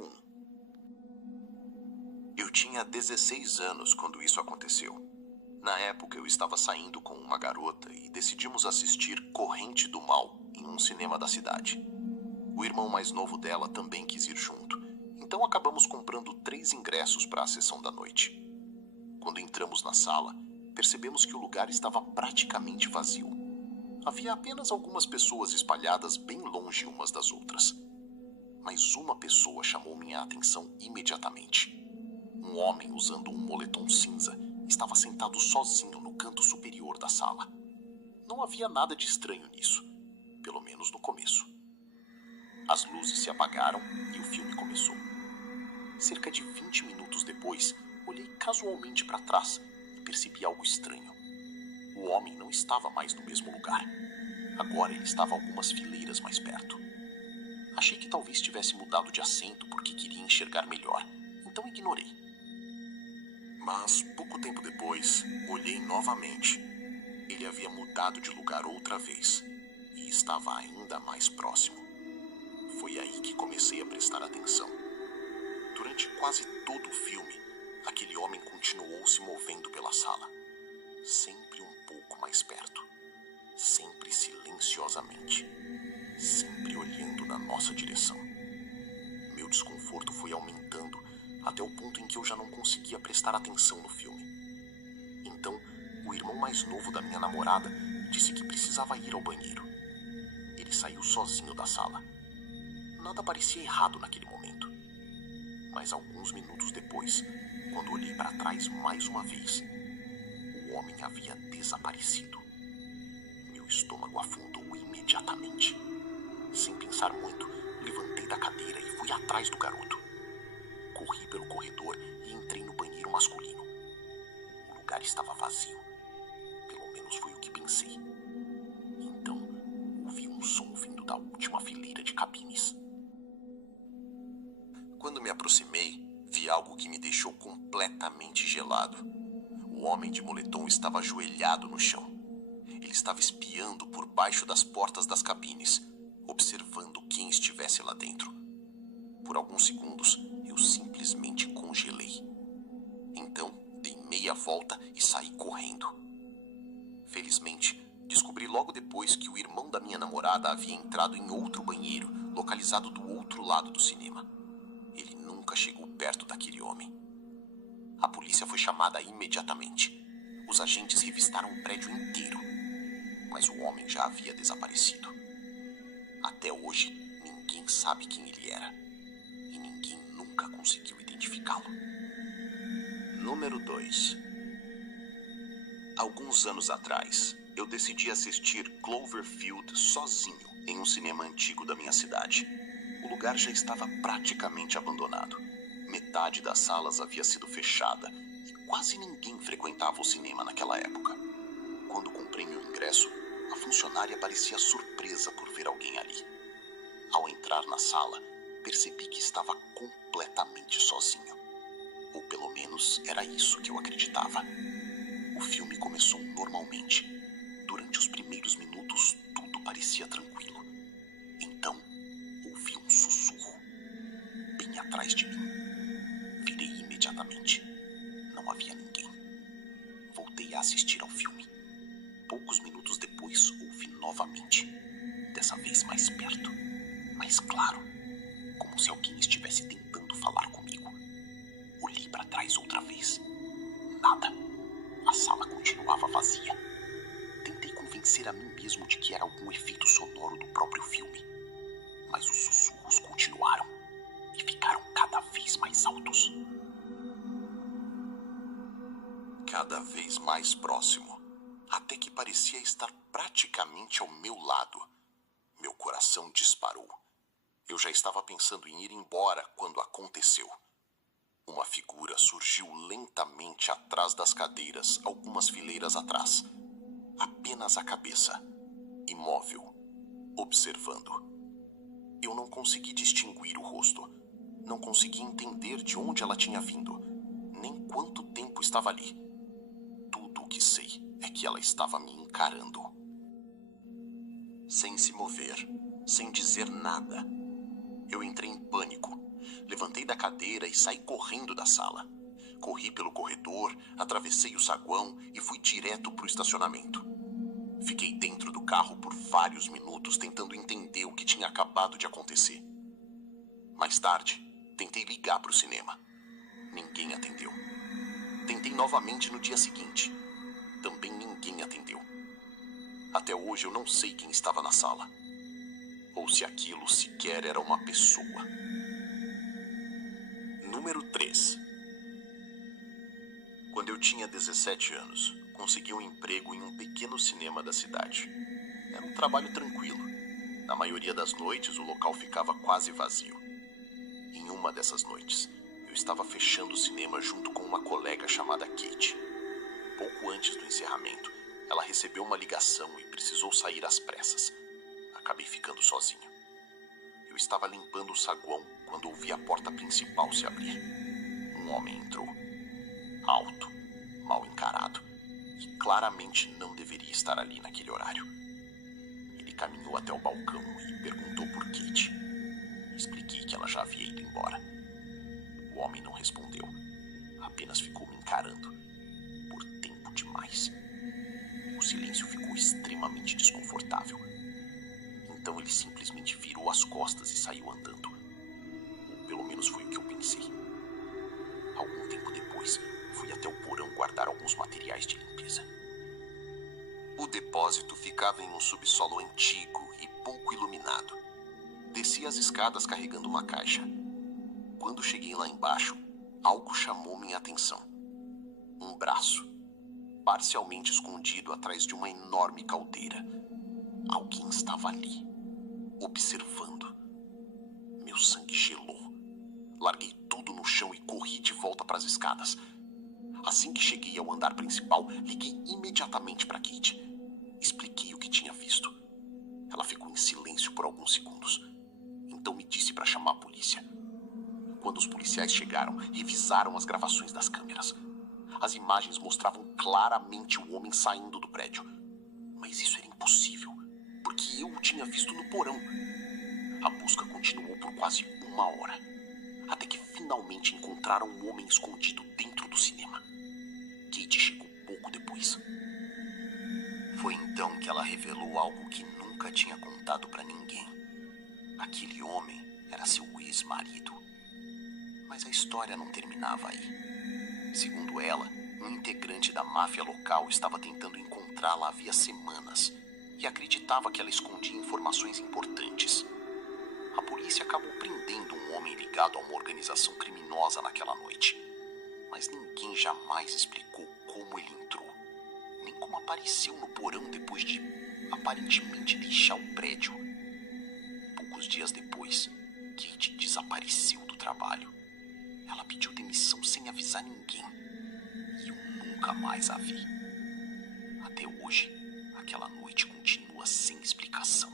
Número 1. Eu tinha 16 anos quando isso aconteceu. Na época, eu estava saindo com uma garota e decidimos assistir Corrente do Mal em um cinema da cidade. O irmão mais novo dela também quis ir junto, então acabamos comprando 3 ingressos para a sessão da noite. Quando entramos na sala, percebemos que o lugar estava praticamente vazio. Havia apenas algumas pessoas espalhadas bem longe umas das outras. Mas uma pessoa chamou minha atenção imediatamente. Um homem usando um moletom cinza estava sentado sozinho no canto superior da sala. Não havia nada de estranho nisso, pelo menos no começo. As luzes se apagaram e o filme começou. Cerca de 20 minutos depois, olhei casualmente para trás e percebi algo estranho. O homem não estava mais no mesmo lugar. Agora ele estava algumas fileiras mais perto. Achei que talvez tivesse mudado de assento porque queria enxergar melhor, então ignorei. Mas, pouco tempo depois, olhei novamente. Ele havia mudado de lugar outra vez e estava ainda mais próximo. Foi aí que comecei a prestar atenção. Durante quase todo o filme, aquele homem continuou se movendo pela sala. Sempre um pouco mais perto. Sempre silenciosamente. Sempre olhando na nossa direção. Meu desconforto foi aumentando até o ponto em que eu já não conseguia prestar atenção no filme. Então, o irmão mais novo da minha namorada disse que precisava ir ao banheiro. Ele saiu sozinho da sala. Nada parecia errado naquele momento. Mas alguns minutos depois, quando olhei para trás mais uma vez, o homem havia desaparecido. Meu estômago afundou imediatamente. Sem pensar muito, levantei da cadeira e fui atrás do garoto. Corri pelo corredor e entrei no banheiro masculino. O lugar estava vazio. Pelo menos foi o que pensei. Então, ouvi um som vindo da última fileira de cabines. Quando me aproximei, vi algo que me deixou completamente gelado. O homem de moletom estava ajoelhado no chão. Ele estava espiando por baixo das portas das cabines, observando quem estivesse lá dentro. Por alguns segundos, eu simplesmente congelei. Então, dei meia volta e saí correndo. Felizmente, descobri logo depois que o irmão da minha namorada havia entrado em outro banheiro, localizado do outro lado do cinema. Ele nunca chegou perto daquele homem. A polícia foi chamada imediatamente. Os agentes revistaram o prédio inteiro, mas o homem já havia desaparecido. Até hoje, ninguém sabe quem ele era. E ninguém nunca conseguiu identificá-lo. Número 2. Alguns anos atrás, eu decidi assistir Cloverfield sozinho em um cinema antigo da minha cidade. O lugar já estava praticamente abandonado. Metade das salas havia sido fechada e quase ninguém frequentava o cinema naquela época. Quando comprei meu ingresso, a funcionária parecia surpresa por ver alguém ali. Ao entrar na sala, percebi que estava completamente sozinho. Ou pelo menos era isso que eu acreditava. O filme começou normalmente. Durante os primeiros minutos, tudo parecia tranquilo. Então, ouvi um sussurro bem atrás de mim. Virei imediatamente. Não havia ninguém. Voltei a assistir ao filme. Poucos minutos depois, ouvi novamente. Dessa vez mais perto. Mais claro. Como se alguém estivesse tentando falar comigo. Olhei para trás outra vez. Nada. A sala continuava vazia. Tentei convencer a mim mesmo de que era algum efeito sonoro do próprio filme. Mas os sussurros continuaram e ficaram cada vez mais altos. Cada vez mais próximo, até que parecia estar praticamente ao meu lado. Meu coração disparou. Eu já estava pensando em ir embora quando aconteceu. Uma figura surgiu lentamente atrás das cadeiras, algumas fileiras atrás. Apenas a cabeça, imóvel, observando. Eu não consegui distinguir o rosto. Não consegui entender de onde ela tinha vindo, nem quanto tempo estava ali. Tudo o que sei é que ela estava me encarando. Sem se mover, sem dizer nada. Eu entrei em pânico. Levantei da cadeira e saí correndo da sala. Corri pelo corredor, atravessei o saguão e fui direto para o estacionamento. Fiquei dentro do carro por vários minutos tentando entender o que tinha acabado de acontecer. Mais tarde, tentei ligar para o cinema. Ninguém atendeu. Tentei novamente no dia seguinte. Também ninguém atendeu. Até hoje eu não sei quem estava na sala. Ou se aquilo sequer era uma pessoa. Número 3. Quando eu tinha 17 anos, consegui um emprego em um pequeno cinema da cidade. Era um trabalho tranquilo. Na maioria das noites, o local ficava quase vazio. Em uma dessas noites, eu estava fechando o cinema junto com uma colega chamada Kate. Pouco antes do encerramento, ela recebeu uma ligação e precisou sair às pressas. Acabei ficando sozinho. Eu estava limpando o saguão quando ouvi a porta principal se abrir. Um homem entrou. Alto, mal encarado, e claramente não deveria estar ali naquele horário. Ele caminhou até o balcão e perguntou por Kate. Expliquei que ela já havia ido embora. O homem não respondeu, apenas ficou me encarando, por tempo demais. O silêncio ficou extremamente desconfortável. Então ele simplesmente virou as costas e saiu andando. Ou pelo menos foi o que eu pensei. Algum tempo depois, fui até o porão guardar alguns materiais de limpeza. O depósito ficava em um subsolo antigo e pouco iluminado. Desci as escadas carregando uma caixa. Quando cheguei lá embaixo, algo chamou minha atenção. Um braço, parcialmente escondido atrás de uma enorme caldeira. Alguém estava ali, observando. Meu sangue gelou. Larguei tudo no chão e corri de volta para as escadas. Assim que cheguei ao andar principal, liguei imediatamente para Kate. Expliquei o que tinha visto. Ela ficou em silêncio por alguns segundos. Então me disse para chamar a polícia. Quando os policiais chegaram, revisaram as gravações das câmeras. As imagens mostravam claramente o homem saindo do prédio. Mas isso era impossível, porque eu o tinha visto no porão. A busca continuou por quase 1 hora, até que finalmente encontraram um homem escondido dentro do cinema. Kate chegou pouco depois. Foi então que ela revelou algo que nunca tinha contado para ninguém. Aquele homem era seu ex-marido. Mas a história não terminava aí. Segundo ela, um integrante da máfia local estava tentando encontrá-la havia semanas e acreditava que ela escondia informações importantes. A polícia acabou prendendo um homem ligado a uma organização criminosa naquela noite. Mas ninguém jamais explicou como ele entrou, nem como apareceu no porão depois de, aparentemente, deixar o prédio. Poucos dias depois, Kate desapareceu do trabalho. Ela pediu demissão sem avisar ninguém. E eu nunca mais a vi. Até hoje, aquela noite continua sem explicação.